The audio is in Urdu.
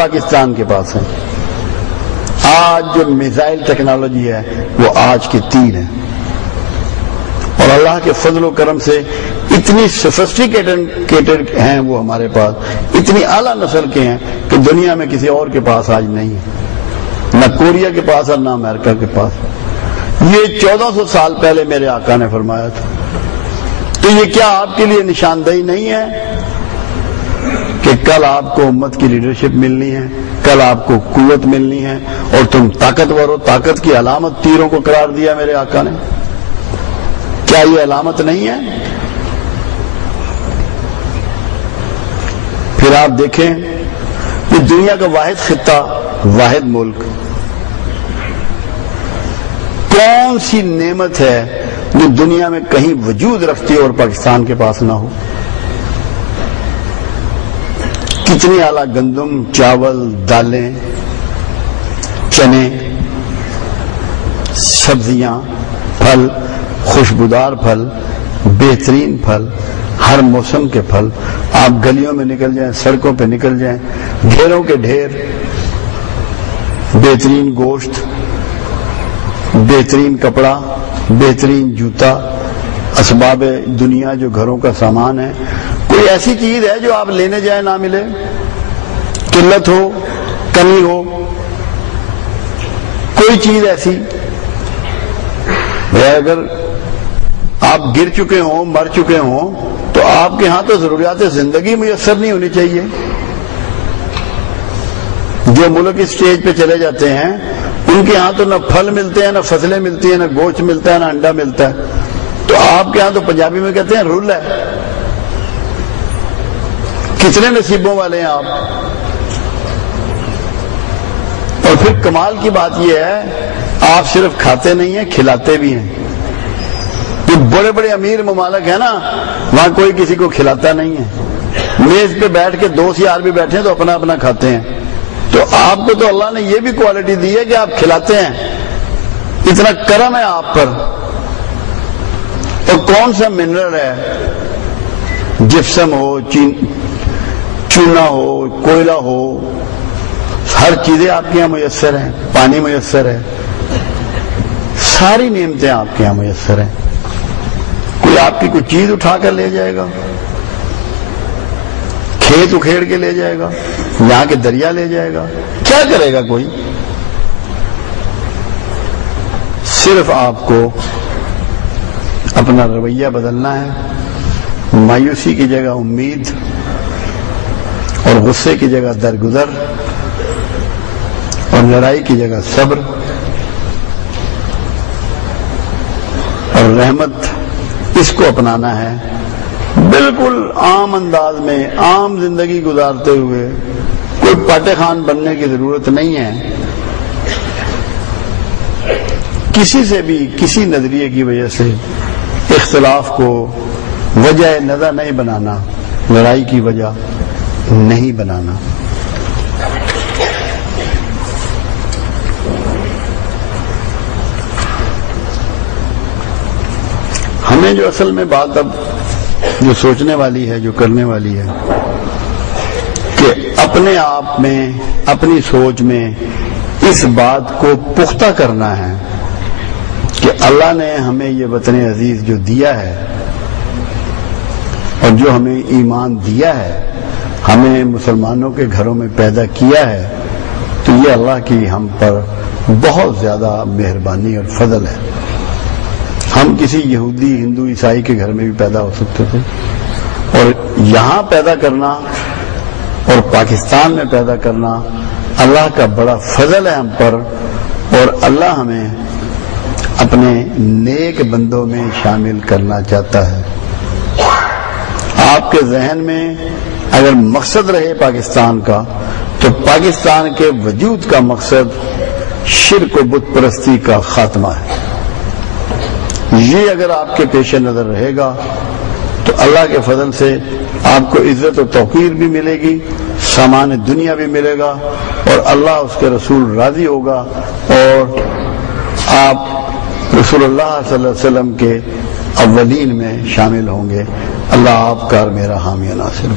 پاکستان کے پاس ہیں. آج جو میزائل ٹیکنالوجی ہے وہ آج کے 3 ہیں، اور اللہ کے فضل و کرم سے اتنی سوفسٹیکیٹڈ ہیں وہ ہمارے پاس، اتنی اعلیٰ نسل کے ہیں کہ دنیا میں کسی اور کے پاس آج نہیں ہے، نہ کوریا کے پاس اور نہ امریکہ کے پاس. یہ 1400 سال پہلے میرے آقا نے فرمایا تھا. تو یہ کیا آپ کے لیے نشاندہی نہیں ہے کہ کل آپ کو امت کی لیڈرشپ ملنی ہے، کل آپ کو قوت ملنی ہے، اور تم طاقتور ہو؟ طاقت کی علامت تیروں کو قرار دیا میرے آقا نے. کیا یہ علامت نہیں ہے؟ پھر آپ دیکھیں کہ دنیا کا واحد خطہ، واحد ملک، کون سی نعمت ہے جو دنیا میں کہیں وجود رکھتی ہے اور پاکستان کے پاس نہ ہو؟ کتنی اعلیٰ گندم، چاول، دالیں، چنے، سبزیاں، پھل، خوشبودار پھل، بہترین پھل، ہر موسم کے پھل. آپ گلیوں میں نکل جائیں، سڑکوں پہ نکل جائیں، ڈھیروں کے ڈھیر، بہترین گوشت، بہترین کپڑا، بہترین جوتا، اسباب دنیا جو گھروں کا سامان ہے. کوئی ایسی چیز ہے جو آپ لینے جائیں نہ ملے؟ قلت ہو، کمی ہو، کوئی چیز ایسی؟ اگر آپ گر چکے ہوں، مر چکے ہوں، تو آپ کے ہاں تو ضروریات زندگی میسر نہیں ہونی چاہیے. جو ملک اس اسٹیج پہ چلے جاتے ہیں ان کے ہاں تو نہ پھل ملتے ہیں، نہ فصلیں ملتی ہیں، نہ گوشت ملتا ہے، نہ انڈا ملتا ہے. تو آپ کے ہاں تو پنجابی میں کہتے ہیں رول ہے. کتنے نصیبوں والے ہیں آپ. اور پھر کمال کی بات یہ ہے آپ صرف کھاتے نہیں ہیں، کھلاتے بھی ہیں. یہ بڑے بڑے امیر ممالک ہیں نا، وہاں کوئی کسی کو کھلاتا نہیں ہے. میز پہ بیٹھ کے 2 یار بھی بیٹھے ہیں تو اپنا اپنا کھاتے ہیں. تو آپ کو تو اللہ نے یہ بھی کوالٹی دی ہے کہ آپ کھلاتے ہیں. اتنا کرم ہے آپ پر. اور کون سا منرل ہے، جپسم ہو، چونا ہو، کوئلہ ہو، ہر چیزیں آپ کے یہاں میسر ہیں. پانی میسر ہے، ساری نعمتیں آپ کے یہاں میسر ہیں. کوئی آپ کی کوئی چیز اٹھا کر لے جائے گا، کھیت اکھیڑ کے لے جائے گا، یہاں کے دریا لے جائے گا؟ کیا کرے گا کوئی؟ صرف آپ کو اپنا رویہ بدلنا ہے. مایوسی کی جگہ امید، اور غصے کی جگہ درگزر، اور لڑائی کی جگہ صبر، اور رحمت اس کو اپنانا ہے. بالکل عام انداز میں عام زندگی گزارتے ہوئے. کوئی پاٹے خان بننے کی ضرورت نہیں ہے. کسی سے بھی کسی نظریے کی وجہ سے اختلاف کو وجہ نظر نہیں بنانا، لڑائی کی وجہ نہیں بنانا. ہمیں جو اصل میں بات اب جو سوچنے والی ہے، جو کرنے والی ہے، کہ اپنے آپ میں، اپنی سوچ میں اس بات کو پختہ کرنا ہے کہ اللہ نے ہمیں یہ وطن عزیز جو دیا ہے، اور جو ہمیں ایمان دیا ہے، ہمیں مسلمانوں کے گھروں میں پیدا کیا ہے، تو یہ اللہ کی ہم پر بہت زیادہ مہربانی اور فضل ہے. ہم کسی یہودی، ہندو، عیسائی کے گھر میں بھی پیدا ہو سکتے تھے، اور یہاں پیدا کرنا اور پاکستان میں پیدا کرنا اللہ کا بڑا فضل ہے ہم پر. اور اللہ ہمیں اپنے نیک بندوں میں شامل کرنا چاہتا ہے. آپ کے ذہن میں اگر مقصد رہے پاکستان کا، تو پاکستان کے وجود کا مقصد شرک و بت پرستی کا خاتمہ ہے. یہ اگر آپ کے پیش نظر رہے گا تو اللہ کے فضل سے آپ کو عزت و توقیر بھی ملے گی، سامان دنیا بھی ملے گا، اور اللہ اس کے رسول راضی ہوگا، اور آپ رسول اللہ صلی اللہ علیہ وسلم کے اولین میں شامل ہوں گے. اللہ آپ کا اور میرا حامی ناصر.